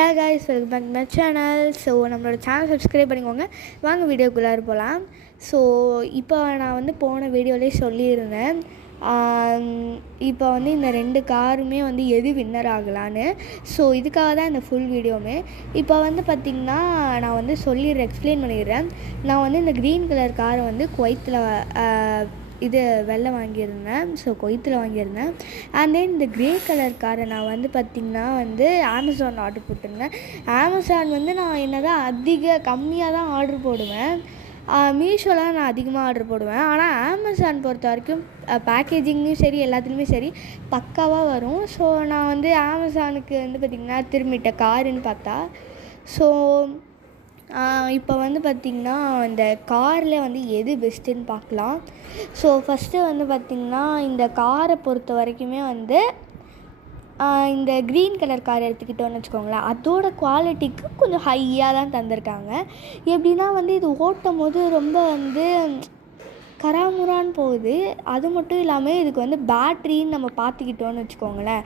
Hey guys, welcome back my channel. So நம்மளோட channel subscribe பண்ணிக்கோங்க. வாங்க வீடியோக்குள்ளார போகலாம். ஸோ இப்போ நான் வந்து போன வீடியோலேயே சொல்லியிருந்தேன், இப்போ வந்து இந்த 2 காருமே வந்து எது வின்னர் ஆகலான்னு. ஸோ இதுக்காக தான் இந்த ஃபுல் வீடியோவுமே. இப்போ வந்து பார்த்திங்கன்னா நான் வந்து எக்ஸ்பிளைன் பண்ணிடுறேன். நான் வந்து இந்த க்ரீன் கலர் காரை வந்து குவைத்தில் வெள்ளை வாங்கியிருந்தேன். ஸோ குவைத்தில் வாங்கியிருந்தேன். அண்ட் தென் இந்த க்ரே கலர் காரை நான் வந்து பார்த்திங்கன்னா வந்து அமேசான் ஆர்டர் போட்டிருந்தேன். அமேசான் வந்து நான் என்னதான் கம்மியாக தான் ஆர்டர் போடுவேன். மீஷோலாம் நான் அதிகமாக ஆர்டர் போடுவேன். ஆனால் அமேசான் பொறுத்த வரைக்கும் பேக்கேஜிங்லேயும் சரி, எல்லாத்துலேயுமே சரி பக்காவாக வரும். ஸோ நான் வந்து அமேசானுக்கு வந்து பார்த்திங்கன்னா திரும்பிட்ட காருன்னு பார்த்தா, ஸோ இப்போ வந்து பார்த்திங்கன்னா இந்த காரில் வந்து எது பெஸ்ட்டுன்னு பார்க்கலாம். ஸோ ஃபஸ்ட்டு வந்து பார்த்திங்கன்னா இந்த காரை பொறுத்த வரைக்குமே வந்து இந்த க்ரீன் கலர் கார் எடுத்துக்கிட்டோன்னு வச்சுக்கோங்களேன், அதோட குவாலிட்டிக்கு கொஞ்சம் ஹையாக தான் தந்திருக்காங்க. எப்படின்னா வந்து இது ஓட்டும் போது ரொம்ப வந்து கராமுரான்னு போகுது. அது மட்டும் இல்லாமல் இதுக்கு வந்து பேட்ரின்னு நம்ம பார்த்துக்கிட்டோன்னு வச்சுக்கோங்களேன்,